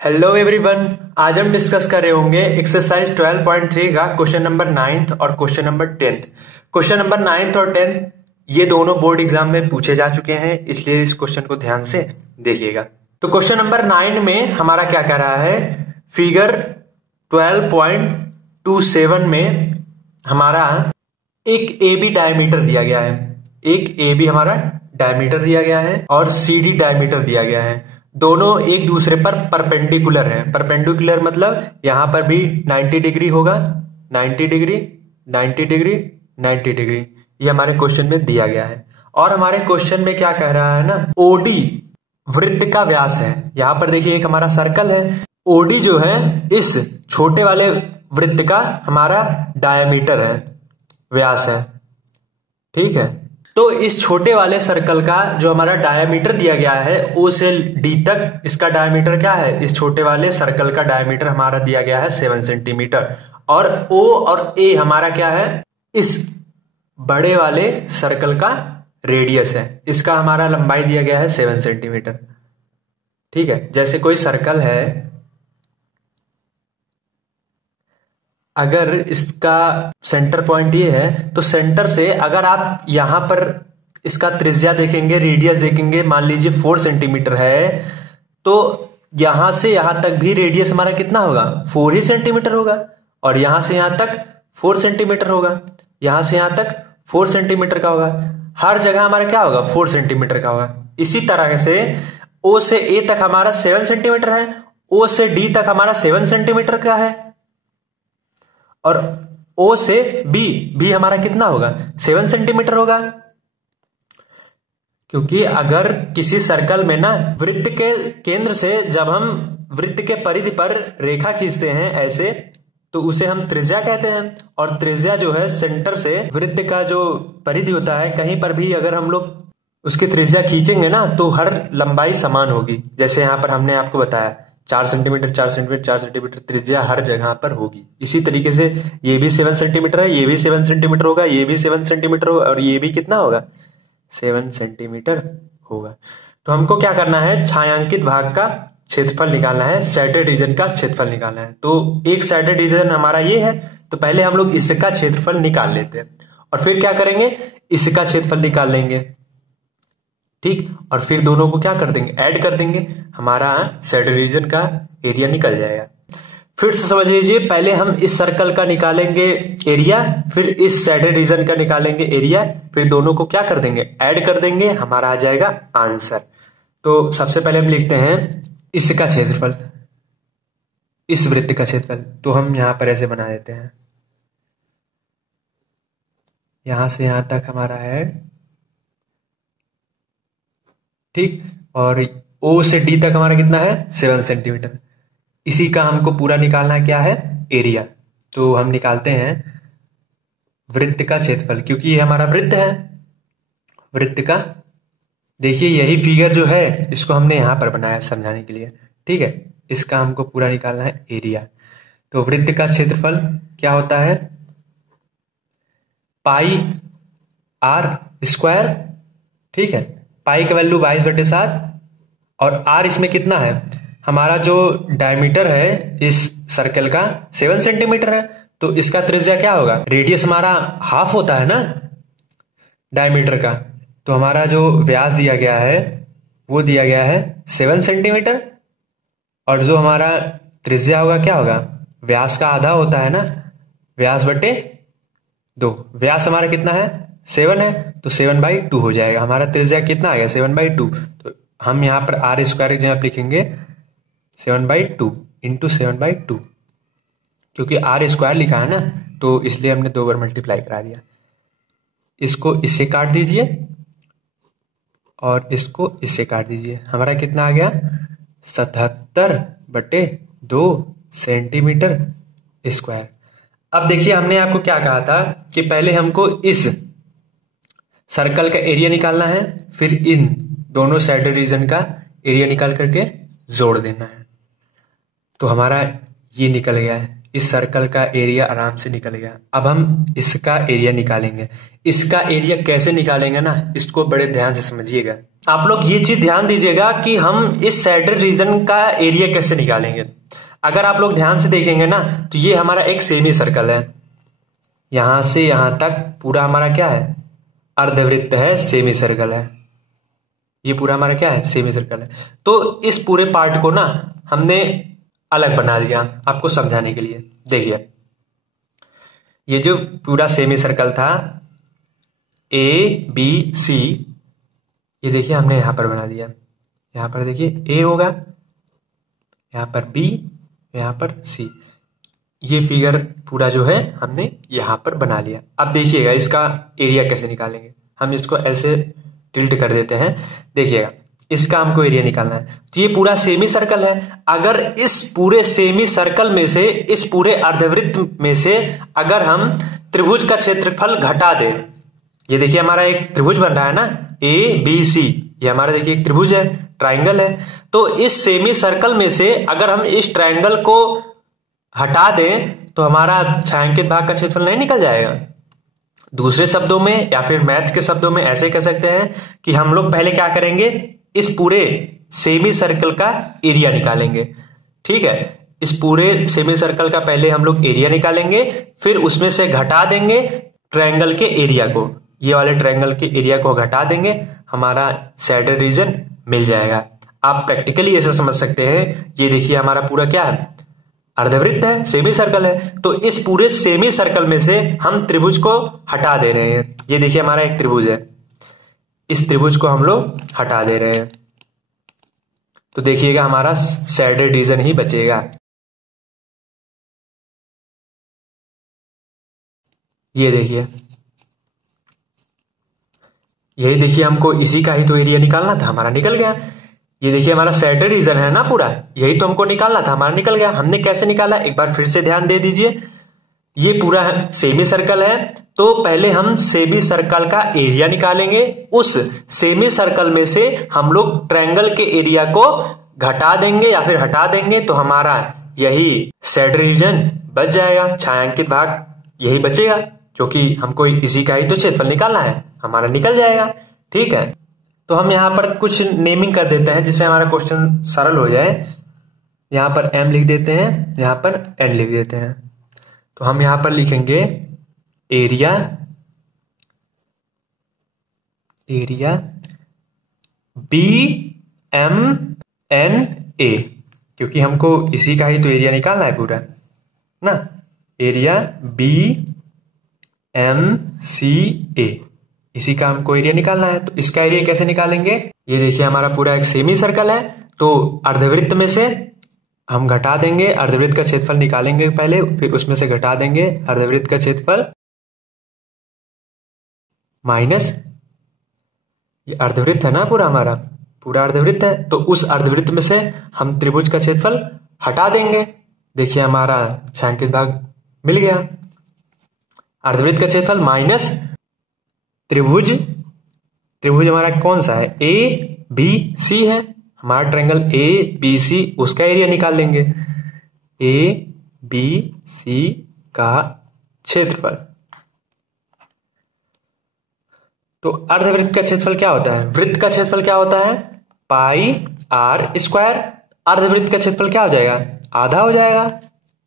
Hello everyone. आज हम discuss कर रहे होंगे एक्सरसाइज 12.3 का क्वेश्चन नंबर 9th और question number 10th। Question number 9th और 10th ये दोनों बोर्ड एग्जाम में पूछे जा चुके हैं, इसलिए इस क्वेश्चन को ध्यान से देखिएगा। तो क्वेश्चन नंबर 9 में हमारा क्या कह रहा है, फिगर 12.27 में हमारा एक ए बी डायमीटर दिया गया है, एक ए बी हमारा डायमीटर दिया गया है और सी डी डायमीटर दिया गया है। दोनों एक दूसरे पर परपेंडिकुलर हैं। परपेंडिकुलर मतलब यहां पर भी 90 डिग्री होगा, 90 डिग्री, 90 डिग्री, 90 डिग्री, ये हमारे क्वेश्चन में दिया गया है। और हमारे क्वेश्चन में क्या कह रहा है ना, ओडी वृत्त का व्यास है। यहां पर देखिए एक हमारा सर्कल है, ओडी जो है इस छोटे वाले वृत्त का हमारा डायमीटर है, व्यास है, ठीक है। तो इस छोटे वाले सर्कल का जो हमारा डायमीटर दिया गया है ओ से डी तक, इसका डायमीटर क्या है, इस छोटे वाले सर्कल का डायमीटर हमारा दिया गया है 7 सेंटीमीटर। और ओ और ए हमारा क्या है, इस बड़े वाले सर्कल का रेडियस है, इसका हमारा लंबाई दिया गया है 7 सेंटीमीटर, ठीक है। जैसे कोई सर्कल है, अगर इसका सेंटर पॉइंट ये है तो सेंटर से अगर आप यहां पर इसका त्रिज्या देखेंगे, रेडियस देखेंगे, मान लीजिए 4 सेंटीमीटर है, तो यहां से यहां तक भी रेडियस हमारा कितना होगा, 4 ही सेंटीमीटर होगा। और यहां से यहां तक 4 सेंटीमीटर होगा, यहां से यहां तक 4 सेंटीमीटर का होगा। हर जगह हमारा क्या होगा, 4 सेंटीमीटर का होगा। इसी तरह से ओ से ए तक हमारा 7 सेंटीमीटर है, ओ से डी तक हमारा 7 सेंटीमीटर का है, और O से B हमारा कितना होगा, 7 सेंटीमीटर होगा। क्योंकि अगर किसी सर्कल में ना वृत्त के केंद्र से जब हम वृत्त के परिधि पर रेखा खींचते हैं ऐसे, तो उसे हम त्रिज्या कहते हैं। और त्रिज्या जो है सेंटर से वृत्त का जो परिधि होता है, कहीं पर भी अगर हम लोग उसकी त्रिज्या खींचेंगे ना तो हर लंबाई समान होगी। जैसे यहां पर हमने आपको बताया 4 सेंटीमीटर, 4 सेंटीमीटर, 4 सेंटीमीटर त्रिज्या हर जगह पर होगी। इसी तरीके से ये भी 7 सेंटीमीटर है, ये भी 7 सेंटीमीटर होगा, ये भी 7 सेंटीमीटर होगा, और ये भी कितना होगा, 7 सेंटीमीटर होगा। तो हमको क्या करना है, छायांकित भाग का क्षेत्रफल निकालना है, सैडेड रीजन का क्षेत्रफल निकालना है। तो एक सैडेड रीजन हमारा ये है, तो पहले हम लोग इसका क्षेत्रफल निकाल लेते हैं और फिर क्या करेंगे, इसका क्षेत्रफल निकाल लेंगे, ठीक। और फिर दोनों को क्या कर देंगे, ऐड कर देंगे, हमारा सैडेड रीजन का एरिया निकल जाएगा। फिर से समझ लीजिए, पहले हम इस सर्कल का निकालेंगे एरिया, फिर इस सैडेड रीजन का निकालेंगे एरिया, फिर दोनों को क्या कर देंगे, ऐड कर देंगे, हमारा आ जाएगा आंसर। तो सबसे पहले हम लिखते हैं इसका क्षेत्रफल, इस वृत्त का क्षेत्रफल। तो हम यहां पर ऐसे बना देते हैं, यहां से यहां तक हमारा है, ठीक। और O से D तक हमारा कितना है, 7 सेंटीमीटर। इसी का हमको पूरा निकालना क्या है, एरिया। तो हम निकालते हैं वृत्त का क्षेत्रफल, क्योंकि ये हमारा वृत्त है, वृत्त का। देखिए यही फिगर जो है इसको हमने यहां पर बनाया समझाने के लिए, ठीक है। इसका हमको पूरा निकालना है एरिया। तो वृत्त का क्षेत्रफल क्या होता है, पाई आर स्क्वायर, ठीक है। पाई का वैल्यू 22/7 और आर इसमें कितना है, हमारा जो डायमीटर है इस सर्कल का 7 सेंटीमीटर है, तो इसका त्रिज्या क्या होगा, रेडियस हमारा हाफ होता है ना डायमीटर का। तो हमारा जो व्यास दिया गया है वो दिया गया है 7 सेंटीमीटर, और जो हमारा त्रिज्या होगा क्या होगा, व्यास का आधा होता है ना, व्यास बटे 2। व्यास हमारा कितना है, 7 है, तो 7/2 हो जाएगा। हमारा त्रिज्या कितना आ गया, 7/2। तो हम यहाँ पर आर स्क्वायर की जगह लिखेंगे 7/2 इंटू 7/2, क्योंकि आर स्क्वायर लिखा है ना, तो इसलिए हमने 2 बार मल्टीप्लाई करा दिया। इसको इससे काट दीजिए और इसको इससे काट दीजिए, हमारा कितना आ गया, 77/2 सेंटीमीटर स्क्वायर। अब देखिए हमने आपको क्या कहा था कि पहले हमको इस सर्कल का एरिया निकालना है, फिर इन दोनों सैडेड रीजन का एरिया निकाल करके जोड़ देना है। तो हमारा ये निकल गया है, इस सर्कल का एरिया आराम से निकल गया। अब हम इसका एरिया निकालेंगे। इसका एरिया कैसे निकालेंगे ना, इसको बड़े ध्यान से समझिएगा। आप लोग ये चीज ध्यान दीजिएगा कि हम इस सैडल रीजन का एरिया कैसे निकालेंगे। अगर आप लोग ध्यान से देखेंगे ना तो ये हमारा एक सेमी सर्कल है, यहां से यहां तक पूरा हमारा क्या है, अर्धवृत्त है, सेमी सर्कल है। ये पूरा हमारा क्या है, सेमी सर्कल है। तो इस पूरे पार्ट को ना हमने अलग बना दिया आपको समझाने के लिए। देखिए ये जो पूरा सेमी सर्कल था ABC, ये देखिए हमने यहां पर बना दिया। यहां पर देखिए A होगा, यहां पर B, यहां पर C। ये फिगर पूरा जो है हमने यहां पर बना लिया। अब देखिएगा इसका एरिया कैसे निकालेंगे। हम इसको ऐसे टिल्ट कर देते हैं। देखिएगा इसका हमको एरिया निकालना है। तो ये पूरा सेमी सर्कल है। अगर इस पूरे सेमी सर्कल में से, इस पूरे अर्धवृत्त में से अगर हम त्रिभुज का क्षेत्रफल घटा दें, ये देखिए हमारा एक त्रिभुज बन रहा है ना ABC, ये हमारा देखिए एक त्रिभुज है, ट्राइंगल है। तो इस सेमी सर्कल में से अगर हम इस ट्राइंगल को हटा दें तो हमारा छायांकित भाग का क्षेत्रफल नहीं निकल जाएगा। दूसरे शब्दों में या फिर मैथ के शब्दों में ऐसे कह सकते हैं कि हम लोग पहले क्या करेंगे, इस पूरे सेमी सर्कल का एरिया निकालेंगे। ठीक है, इस पूरे सेमी सर्कल का पहले हम लोग एरिया निकालेंगे, फिर उसमें से घटा देंगे ट्रायंगल के एरिया को। ये वाले ट्रायंगल के एरिया को घटा देंगे, हमारा सैडल रीजन मिल जाएगा। आप प्रैक्टिकली ऐसे समझ सकते हैं। ये देखिए हमारा पूरा क्या है, अर्धवृत्त है, सेमी सर्कल है। तो इस पूरे सेमी सर्कल में से हम त्रिभुज को हटा दे रहे हैं। ये देखिए हमारा एक त्रिभुज है, इस त्रिभुज को हम लोग हटा दे रहे हैं। तो देखिएगा हमारा सैडल रीजन ही बचेगा। ये देखिए, यही देखिए हमको इसी का ही तो एरिया निकालना था, हमारा निकल गया। ये देखिए हमारा सैडल रीजन है ना पूरा, यही तो हमको निकालना था, हमारा निकल गया। हमने कैसे निकाला, एक बार फिर से ध्यान दे दीजिए। ये पूरा है सेमी सर्कल है, तो पहले हम सेमी सर्कल का एरिया निकालेंगे। उस सेमी सर्कल में से हम लोग ट्रायंगल के एरिया को घटा देंगे या फिर हटा देंगे, तो हमारा यही सैडल रीजन बच जाएगा, छायांकित भाग यही बचेगा, क्योंकि हमको इसी का ही तो क्षेत्रफल निकालना है, हमारा निकल जाएगा। ठीक है, तो हम यहाँ पर कुछ नेमिंग कर देते हैं जिससे हमारा क्वेश्चन सरल हो जाए। यहाँ पर M लिख देते हैं, यहाँ पर N लिख देते हैं। तो हम यहाँ पर लिखेंगे एरिया BMNA, क्योंकि हमको इसी का ही तो एरिया निकालना है पूरा ना। एरिया BMCA, इसी का हमको एरिया निकालना है। तो इसका एरिया कैसे निकालेंगे, ये देखिए हमारा पूरा एक सेमी सर्कल है, तो अर्धवृत्त में से हम घटा देंगे, अर्धवृत्त का क्षेत्रफल निकालेंगे पहले, फिर उसमें से घटा देंगे अर्धवृत्त का क्षेत्रफल माइनस, ये अर्धवृत्त है ना पूरा, हमारा पूरा अर्धवृत्त है, तो उस अर्धवृत्त में से हम त्रिभुज का क्षेत्रफल हटा देंगे। देखिए हमारा छायांकित भाग मिल गया। अर्धवृत्त का क्षेत्रफल माइनस त्रिभुज हमारा कौन सा है, ABC है, हमारा ट्रायंगल ABC, उसका एरिया निकाल लेंगे, ABC का क्षेत्रफल। तो अर्धवृत्त का क्षेत्रफल क्या होता है, वृत्त का क्षेत्रफल क्या होता है, पाई r स्क्वायर। अर्धवृत्त का क्षेत्रफल क्या हो जाएगा, आधा हो जाएगा।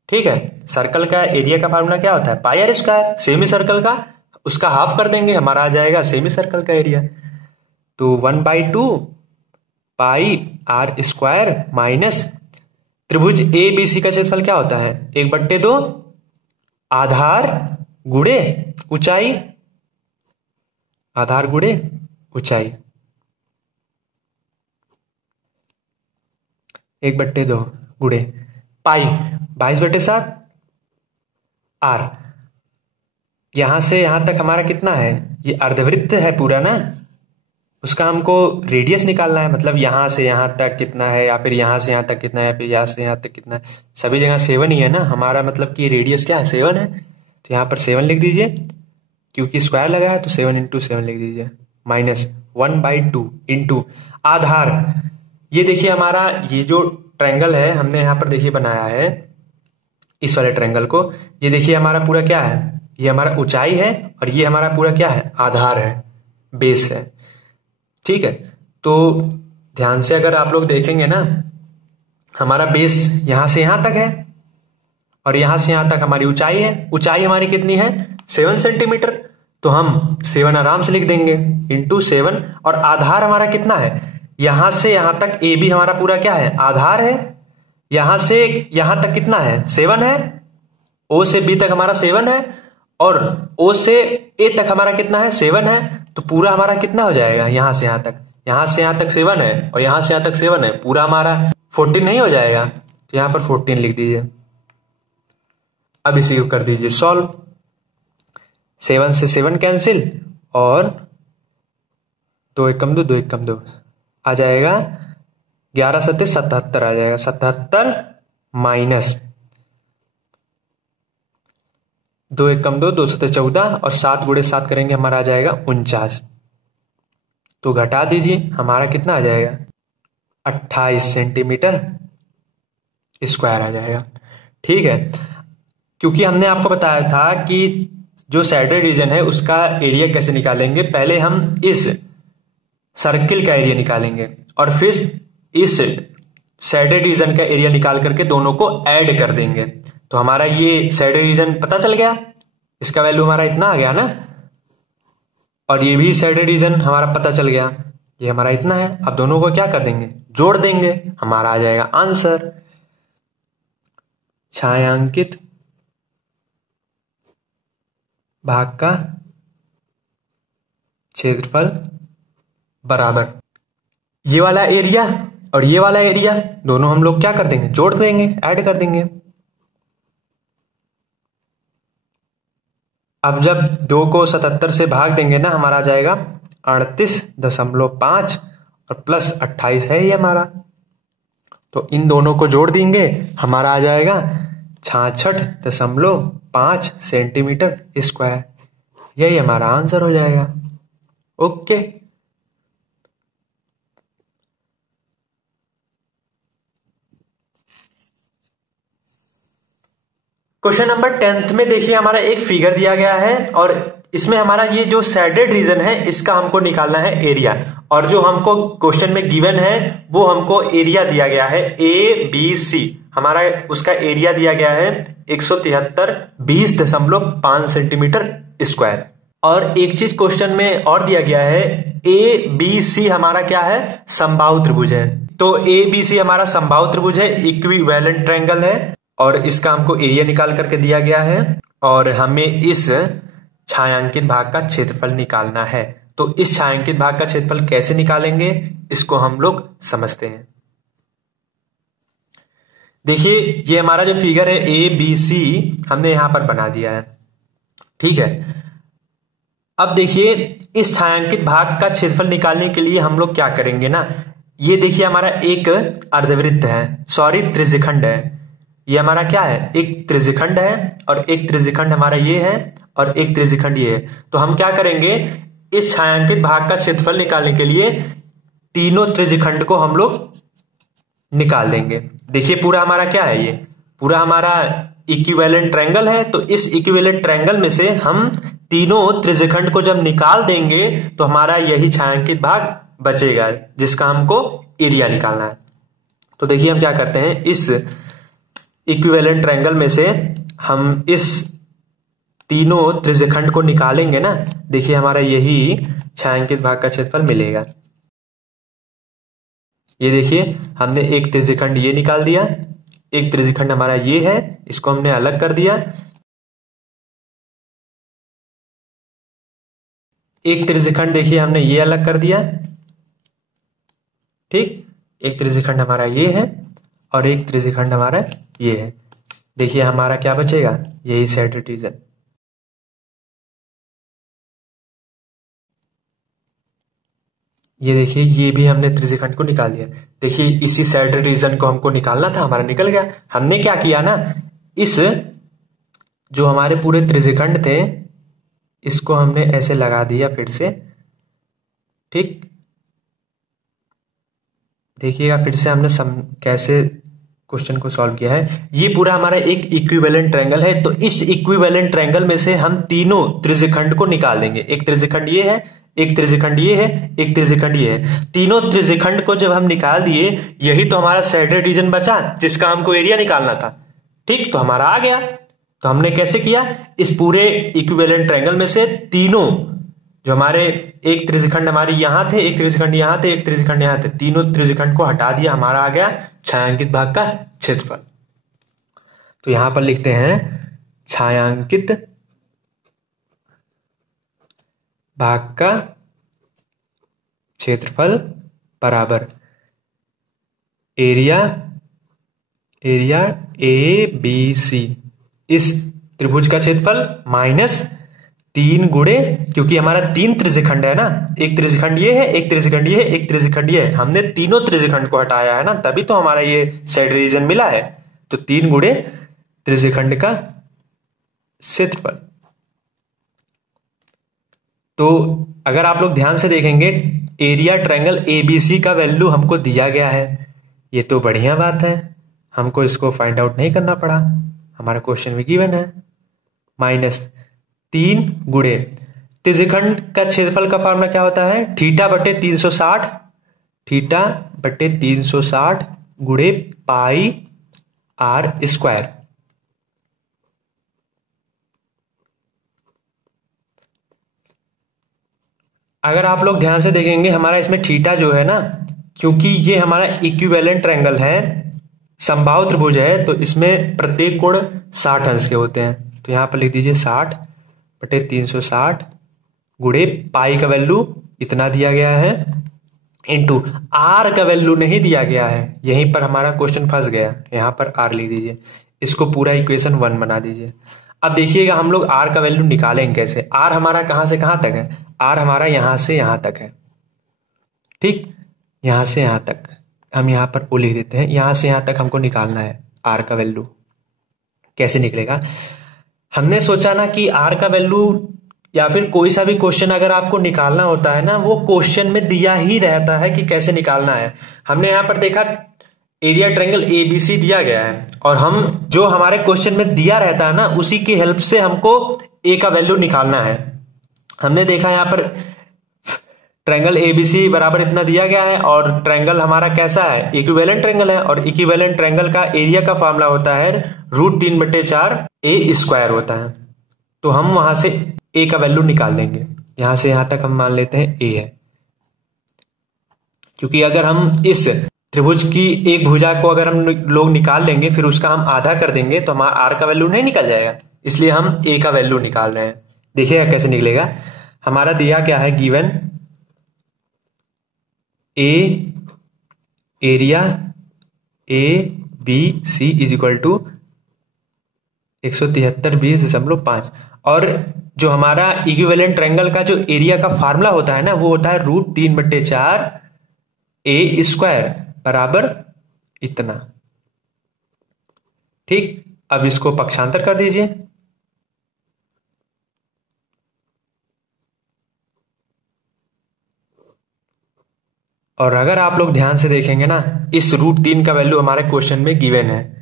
ठीक है, सर्कल का एरिया का फार्मूला क्या होता है, पाई r स्क्वायर। सेमी सर्कल का उसका हाफ कर देंगे, हमारा आ जाएगा सेमी सर्कल का एरिया। तो 1/2 पाई r स्क्वायर माइनस त्रिभुज ABC का क्षेत्रफल क्या होता है, 1/2 आधार गुणे ऊंचाई, आधार गुणे ऊंचाई, 1/2 गुणे पाई 22/7 r। यहां से यहां तक हमारा कितना है, ये अर्धवृत्त है पूरा ना, उसका हमको रेडियस निकालना है। मतलब यहां से यहां तक कितना है, या फिर यहां से यहां तक कितना है, फिर यहां से यहां तक कितना है, सभी जगह 7 ही है ना हमारा, मतलब कि रेडियस क्या है, 7 है। तो यहाँ पर 7 लिख दीजिए, क्योंकि स्क्वायर लगा है तो 7 × 7 लिख दीजिए, माइनस 1/2 इंटू आधार। ये देखिए हमारा ये जो ट्रायंगल है हमने यहाँ पर देखिए बनाया है, इस वाले ट्रायंगल को। ये देखिए हमारा पूरा क्या है, ये हमारा ऊंचाई है और ये हमारा पूरा क्या है, आधार है, बेस है। ठीक है, तो ध्यान से अगर आप लोग देखेंगे ना, हमारा बेस यहां से यहां तक है और यहां से यहां तक हमारी ऊंचाई है। ऊंचाई हमारी कितनी है, 7 सेंटीमीटर, तो हम 7 आराम से लिख देंगे इंटू 7। और आधार हमारा कितना है, यहां से यहां तक ए भी हमारा पूरा क्या है, आधार है। यहां से यहां तक कितना है, 7 है। ओ से बी तक हमारा 7 है और ओ से ए तक हमारा कितना है, 7 है। तो पूरा हमारा कितना हो जाएगा, यहां से यहां तक, यहां से यहां तक 7 है और यहां से यहां तक 7 है, पूरा हमारा 14 नहीं हो जाएगा। तो यहां पर 14 लिख दीजिए। अब इसी को कर दीजिए सॉल्व। 7 से 7 कैंसिल और 2 एकम 2, 2 एकम 2 आ जाएगा 11 सत्ते 77 आ जाएगा। 77 माइनस 2 एकम 2, 2 सत्ते 14 और 7 गुणे 7 करेंगे हमारा आ जाएगा 49। तो घटा दीजिए, हमारा कितना आ जाएगा, 28 सेंटीमीटर स्क्वायर आ जाएगा। ठीक है, क्योंकि हमने आपको बताया था कि जो सैडेड रीजन है उसका एरिया कैसे निकालेंगे। पहले हम इस सर्किल का एरिया निकालेंगे और फिर इस सैडेड रीजन का एरिया निकाल करके दोनों को ऐड कर देंगे। तो हमारा ये सैडेड रीजन पता चल गया, इसका वैल्यू हमारा इतना आ गया ना, और ये भी सैडेड रीजन हमारा पता चल गया, ये हमारा इतना है। अब दोनों को क्या कर देंगे, जोड़ देंगे, हमारा आ जाएगा आंसर। छायांकित भाग का क्षेत्रफल बराबर ये वाला एरिया और ये वाला एरिया, दोनों हम लोग क्या कर देंगे, जोड़ देंगे, ऐड कर देंगे। अब जब 2 को 77 से भाग देंगे ना, हमारा आ जाएगा 38.5 और प्लस 28 है ये हमारा। तो इन दोनों को जोड़ देंगे, हमारा आ जाएगा 66.5 सेंटीमीटर स्क्वायर। यही हमारा आंसर हो जाएगा। ओके, क्वेश्चन नंबर 10 में देखिए हमारा एक फिगर दिया गया है और इसमें हमारा ये जो सैडेड रीजन है इसका हमको निकालना है एरिया। और जो हमको क्वेश्चन में गिवन है वो हमको एरिया दिया गया है ABC, हमारा उसका एरिया दिया गया है 173.20.5 सेंटीमीटर स्क्वायर। और एक चीज क्वेश्चन में और दिया गया है, ABC हमारा क्या है, समबाहु त्रिभुज है। तो ABC हमारा समबाहु त्रिभुज है, इक्विवेलेंट ट्रायंगल है और इसका हमको एरिया निकाल करके दिया गया है और हमें इस छायांकित भाग का क्षेत्रफल निकालना है। तो इस छायांकित भाग का क्षेत्रफल कैसे निकालेंगे इसको हम लोग समझते हैं। देखिए ये हमारा जो फिगर है ABC हमने यहां पर बना दिया है। ठीक है, अब देखिए इस छायांकित भाग का क्षेत्रफल निकालने के लिए हम लोग क्या करेंगे ना, ये देखिए हमारा एक अर्धवृत्त है, सॉरी त्रिज्यखंड है। ये हमारा क्या है, एक त्रिज्यखंड है और एक त्रिज्यखंड हमारा ये है और एक त्रिज्यखंड ये है। तो हम क्या करेंगे, इस छायांकित भाग का क्षेत्रफल निकालने के लिए तीनों त्रिज्यखंड को हम लोग निकाल देंगे। देखिए पूरा हमारा क्या है, ये पूरा हमारा इक्विवेलेंट ट्रायंगल है। तो इस इक्विवेलेंट ट्रायंगल में से हम तीनों त्रिज्यखंड को जब निकाल देंगे तो हमारा यही छायांकित भाग बचेगा जिसका हमको एरिया निकालना है। तो देखिए हम क्या करते हैं, इस इक्विवेलेंट ट्रायंगल में से हम इस तीनों त्रिज्यखंड को निकालेंगे ना, देखिए हमारा यही छायांकित भाग का क्षेत्रफल मिलेगा। ये देखिए हमने एक त्रिज्यखंड ये निकाल दिया, एक त्रिज्यखंड हमारा ये है, इसको हमने अलग कर दिया। एक त्रिज्यखंड देखिए हमने ये अलग कर दिया। ठीक, एक त्रिज्यखंड हमारा ये है और एक त्रिज्यखंड हमारा ये है। देखिए हमारा क्या बचेगा, यही सैडेड रीजन। ये देखिए ये भी हमने त्रिज्यखंड को निकाल दिया। देखिए इसी सैडेड रीजन को हमको निकालना था, हमारा निकल गया। हमने क्या किया ना, इस जो हमारे पूरे त्रिज्यखंड थे इसको हमने ऐसे लगा दिया फिर से। ठीक, देखिएगा फिर से हमने कैसे क्वेश्चन को सॉल्व किया है। ये पूरा हमारा एक इक्विवेलेंट ट्रायंगल है, तो इस इक्विवेलेंट ट्रायंगल में से हम तीनों त्रिज्यखंड को निकाल देंगे। एक त्रिज्यखंड ये है, एक त्रिज्यखंड ये है, एक त्रिज्यखंड ये है। तीनों त्रिज्यखंड को जब हम निकाल दिए, यही तो हमारा सैडर रीजन बचा जिसका हमको एरिया निकालना था। ठीक, तो हमारा आ गया। तो हमने कैसे किया, इस पूरे इक्विवेलेंट ट्रायंगल में से तीनों जो हमारे एक त्रिज्यखंड हमारे यहां थे, एक त्रिज्यखंड यहां थे, एक त्रिज्यखंड यहां थे, तीनों त्रिज्यखंड को हटा दिया, हमारा आ गया छायांकित भाग का क्षेत्रफल। तो यहां पर लिखते हैं छायांकित भाग का क्षेत्रफल बराबर एरिया ए बी सी, इस त्रिभुज का क्षेत्रफल माइनस 3 गुणे, क्योंकि हमारा 3 त्रिज्यखंड है ना, एक त्रिज्यखंड ये है, एक त्रिज्यखंड ये है, एक त्रिज्यखंड ये है, हमने तीनों त्रिज्यखंड को हटाया है ना, तभी तो हमारा ये साइड रीजन मिला है। तो 3 गुणे त्रिज्यखंड का क्षेत्रफल। तो अगर आप लोग ध्यान से देखेंगे, एरिया ट्रायंगल एबीसी का वैल्यू हमको दिया गया है, ये तो बढ़िया बात है, हमको इसको फाइंड आउट नहीं करना पड़ा, हमारा क्वेश्चन में गिवन है। माइनस 3 गुणे त्रिज्यखंड का क्षेत्रफल का फॉर्मूला क्या होता है, थीटा बटे 360, थीटा बटे 360 गुणे पाई आर स्क्वायर। अगर आप लोग ध्यान से देखेंगे, हमारा इसमें थीटा जो है ना, क्योंकि ये हमारा इक्विवेलेंट ट्रायंगल है, समबाहु त्रिभुज है, तो इसमें प्रत्येक कोण 60 अंश के होते हैं। तो यहां पर लिख दीजिए 60 बटे 360 गुणे पाई का वैल्यू इतना दिया गया है, इंटू आर का वैल्यू नहीं दिया गया है, यहीं पर हमारा क्वेश्चन फंस गया, यहां पर आर लिख दीजिए, इसको पूरा इक्वेशन 1 बना दीजिए। अब देखिएगा हम लोग आर का वैल्यू निकालेंगे कैसे। आर हमारा कहां से कहां तक है, आर हमारा यहां से यहां तक है, ठीक, यहां से यहां तक, हम यहां पर ओ लिख देते हैं, यहां से यहां तक हमको निकालना है आर का वैल्यू। कैसे निकलेगा, हमने सोचा ना कि आर का वैल्यू या फिर कोई सा भी क्वेश्चन अगर आपको निकालना होता है ना, वो क्वेश्चन में दिया ही रहता है कि कैसे निकालना है। हमने यहां पर देखा एरिया ट्रायंगल एबीसी दिया गया है, और हम जो हमारे क्वेश्चन में दिया रहता है ना, उसी की हेल्प से हमको ए का वैल्यू निकालना है। हमने देखा यहां पर ट्रायंगल एबीसी बराबर इतना दिया गया है, और ट्रायंगल हमारा कैसा है, इक्विवेलेंट ट्रायंगल है, और इक्विवेलेंट ट्रायंगल का एरिया का फॉर्मूला होता है √3/4 ए स्क्वायर होता है। तो हम वहां से ए का वैल्यू निकाल लेंगे, यहां से यहां तक हम मान लेते हैं ए है, क्योंकि अगर हम इस त्रिभुज की एक भुजा को अगर हम लोग निकाल लेंगे, फिर उसका हम आधा कर देंगे, तो हमारा आर का वैल्यू नहीं निकल जाएगा, इसलिए हम ए का वैल्यू निकाल रहे हैं। देखिएगा कैसे निकलेगा, हमारा दिया क्या है, given a area A B C is equal to 173.20.5, और जो हमारा इक्विवेलेंट ट्रायंगल का जो एरिया का फार्मूला होता है ना, वो होता है √3/4 ए स्क्वायर बराबर इतना। ठीक, अब इसको पक्षांतर कर दीजिए, और अगर आप लोग ध्यान से देखेंगे ना, इस √3 का वैल्यू हमारे क्वेश्चन में गिवन है।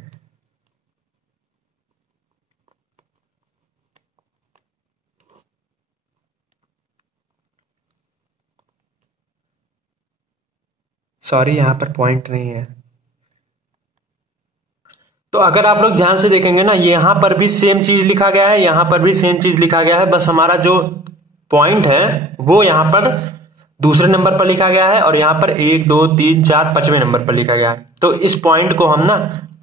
सॉरी, यहां पर पॉइंट नहीं है। तो अगर आप लोग ध्यान से देखेंगे ना, यहां पर भी सेम चीज लिखा गया है, यहां पर भी सेम चीज लिखा गया है, बस हमारा जो पॉइंट है वो यहां पर दूसरे नंबर पर लिखा गया है, और यहां पर 1 2 3 4 5वें नंबर पर लिखा गया है। तो इस पॉइंट को हम ना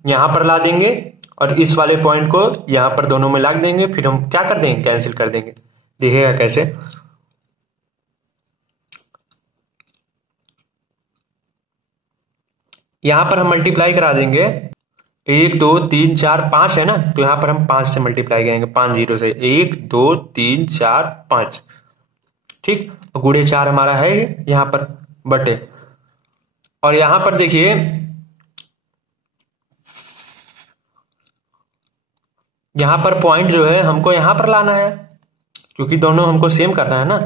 यहां पर ला देंगे, और इस वाले पॉइंट को यहां पर दोनों में लाग देंगे, फिर हम क्या कर देंगे, कैंसिल कर देंगे। देखिएगा कैसे, यहां पर हम मल्टीप्लाई करा देंगे, 1 2 3 4 5 है ना, तो यहां पर हम 5 से मल्टीप्लाई करेंगे, 5 0 से, 1 2 3 4 5, ठीक, गुणे 4 हमारा है यहां पर बटे, और यहां पर देखिए यहां पर पॉइंट जो है हमको यहां पर लाना है, क्योंकि दोनों हमको सेम करना है ना,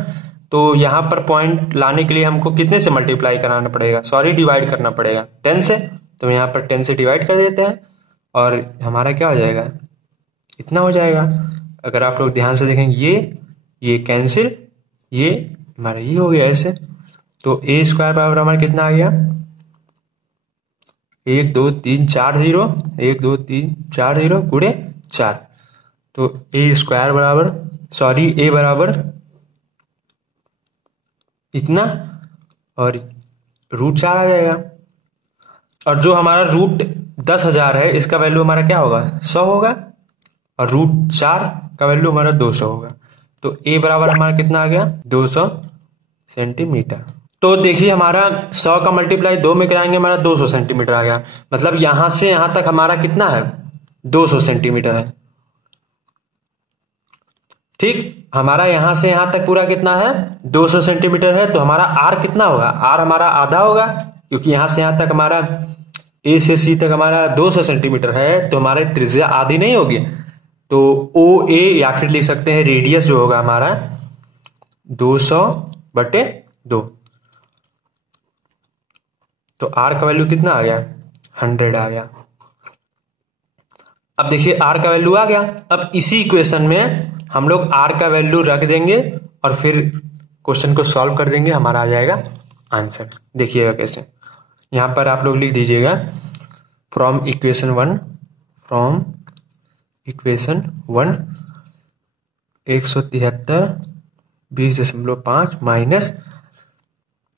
तो यहां पर पॉइंट लाने के लिए हमको कितने से मल्टीप्लाई कराना पड़ेगा, सॉरी डिवाइड करना पड़ेगा 10 से, तो यहाँ पर 10 से डिवाइड कर देते हैं और हमारा क्या हो जाएगा, इतना हो जाएगा। अगर आप लोग ध्यान से देखेंगे ये कैंसिल, ये हमारा ये हो गया ऐसे। तो ए स्क्वायर बराबर हमारा कितना आ गया, 1 2 3 4 0, 1 2 3 4 0 गुणे 4। तो ए स्क्वायर बराबर ए बराबर इतना और √4 आ जाएगा। और जो हमारा √10,000 है इसका वैल्यू हमारा क्या होगा, 100 होगा, और √4 का वैल्यू हमारा 200 होगा। तो ए बराबर हमारा कितना आ गया, 200 सेंटीमीटर। तो देखिए हमारा 100 का मल्टीप्लाई 2 में कराएंगे, हमारा 200 सेंटीमीटर आ गया। मतलब यहां से यहां तक हमारा कितना है, 200 सेंटीमीटर है। ठीक, हमारा यहां से यहां तक पूरा कितना है, 200 सेंटीमीटर है। तो हमारा आर कितना होगा, आर हमारा आधा होगा, क्योंकि यहां से यहां तक हमारा ए से सी तक हमारा 200 सेंटीमीटर है, तो हमारी त्रिज्या आधी नहीं होगी। तो ओ ए, या फिर लिख सकते हैं रेडियस जो होगा हमारा 200/2। तो आर का वैल्यू कितना आ गया, 100 आ गया। अब देखिए आर का वैल्यू आ गया। अब इसी इक्वेशन में हम लोग आर का वैल्यू रख देंगे और फिर क्वेश्चन को सॉल्व कर देंगे, हमारा आ जाएगा आंसर। देखिएगा कैसे, यहां पर आप लोग लिख दीजिएगा फ्रॉम इक्वेशन 1 173 20.5 माइनस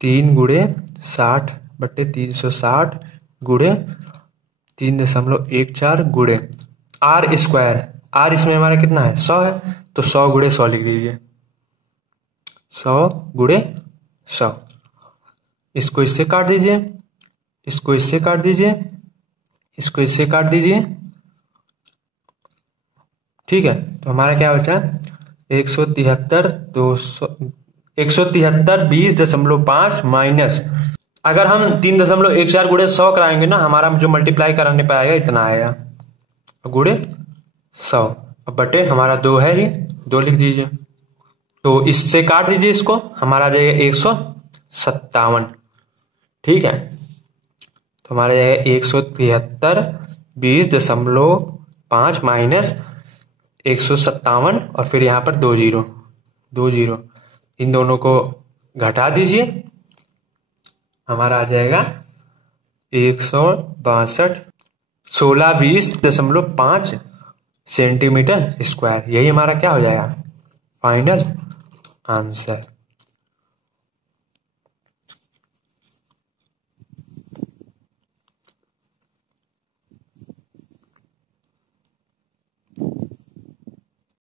3 गुणे 60/360 गुणे 3.14 गुणे आर स्क्वायर। आर इसमें हमारा कितना है, 100 है, तो 100 गुणे 100 लिख लीजिए, 100 गुणे 100। इसको इससे काट दीजिए, इसको इससे काट दीजिए, इसको इससे काट दीजिए। ठीक है, तो हमारा क्या बचा, 173 20.5 माइनस, अगर हम 3.14 गुणे 100 कराएंगे ना, हमारा जो मल्टीप्लाई कराने पे आएगा इतना आएगा, गुणे 100। अब बटे हमारा 2 है ही, 2 लिख दीजिए। तो इससे काट दीजिए इसको, हमारा आ जाएगा 157। ठीक है, तो हमारा जाएगा 173 20.5 माइनस 157 और फिर यहाँ पर 2 जीरो, इन दोनों को घटा दीजिए, हमारा आ जाएगा 162 1620.5 सेंटीमीटर स्क्वायर। यही हमारा क्या हो जाएगा, फाइनल आंसर।